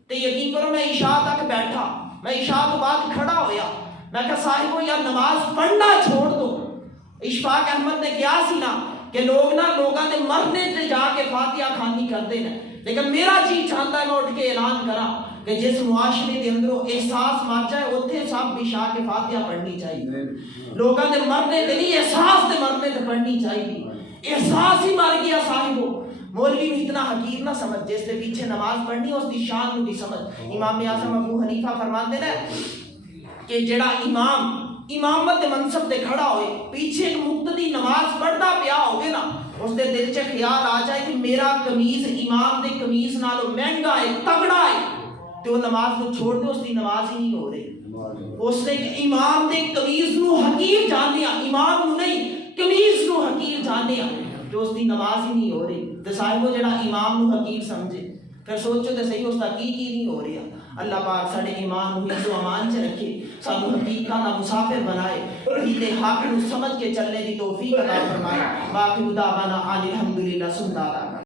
تے یقین کرو میں عشاء تک بیٹھا، میں عشاء تو بعد کھڑا ہویا، میں کہا صاحبو یا نماز پڑھنا چھوڑ دو، اشفاق احمد نے کیا سی نا کہ لوگ نا لوگاں دے مرنے تے جا کے فاتحہ خوانی کرتے ہیں، لیکن میرا جی چاہتا ہے میں اٹھ کے اعلان کرا کہ جس معاشرے کے اندروں احساس مر جائے اتنے سب بھی شاہ کے فاتحہ پڑھنی چاہیے، لوگاں دے مرنے تے نہیں احساس دے مرنے تے پڑھنی چاہیے، احساس ہی مر گیا صاحبو، مولوی بھی اتنا حقیر نہ سمجھ، جس کے پیچھے نماز پڑھنی اس کی شان نو بھی سمجھ۔ امام اعظم ابو حنیفہ فرماتے ہیں کہ جڑا امام امامت منصب تے کھڑا ہوئے پیچھے ایک مقتدی نماز پڑھدا پیا ہوگے نا، اس دے دل چ خیال آ جائے کہ میرا قمیض امام دے قمیض نالوں مہنگا ہے تگڑا ہے، تو وہ نماز کو چھوڑ دے، اس کی نماز ہی نہیں ہو رہی، اس نے امام دے قمیض نو حقیر جانیا، امام نو نہیں قمیض نو حقیر جانیا، جو اس کی نماز ہی نہیں ہو رہی، تے صاحب وہ جڑا امام نو حقیر سمجھے پھر سوچو تے صحیح اس حقیق ہی نہیں ہو رہا۔ اللہ پاک ساڈے ایمان نو حفظ و امان چ رکھے، سانو حقیقت دا مسافر بنائے، دین حق نو سمجھ کے چلنے دی توفیق عطا فرمائے۔ باقی دعوانا الحمدللہ سبحان اللہ۔